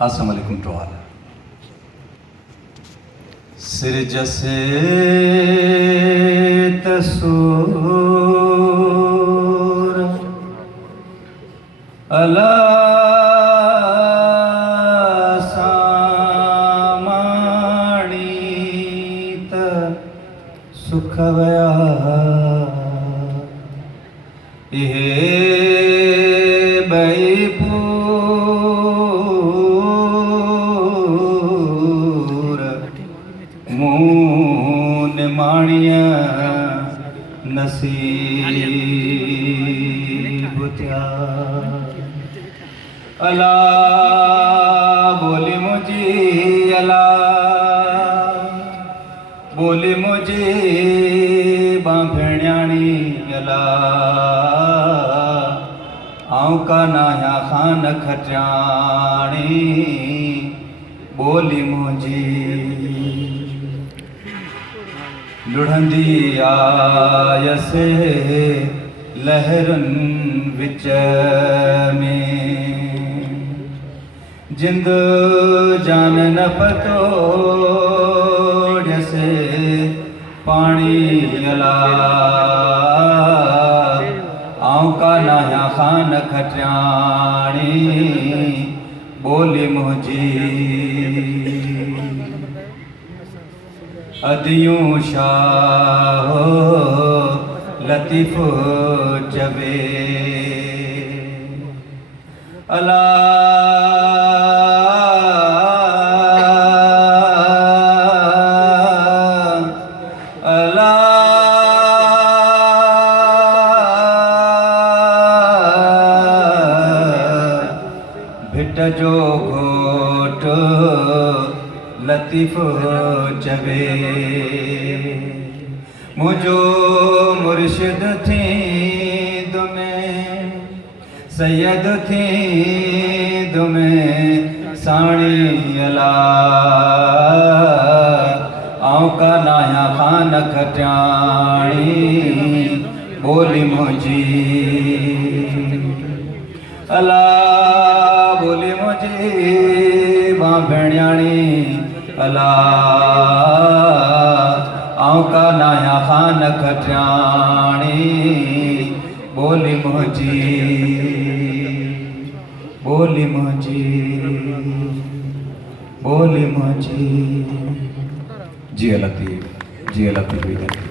Assalamu alaikum to all. सिरजसे तसूर अला सामाणीत सुखवया ये moon माणिया नसीब त्या अला बोली मुझी अला बोली मुझी बांभण्याणी अला आऊं का नाया खान खट्याणी बोली मुझी लुढ़ंदी आयसे लहरन विच में जिंद जान न पतो जैसे पानी अला आऊं का नाया खान खट्याणी बोली मुझी अदियूं शाह लतीफ़ जबे अला अला भिट जो घोट लतीफ़ जबे मुझो मुर्शिद थी दुमें सैयद थी दुमें साणी अला आऊं का नाया खान खट्याणी बोली मुझी अला बोली मुझी बांभण्याणी अला आऊं का नाया खान खट्याणी बोली मुझी बोली मुझी बोली मुझी जी लतीफ़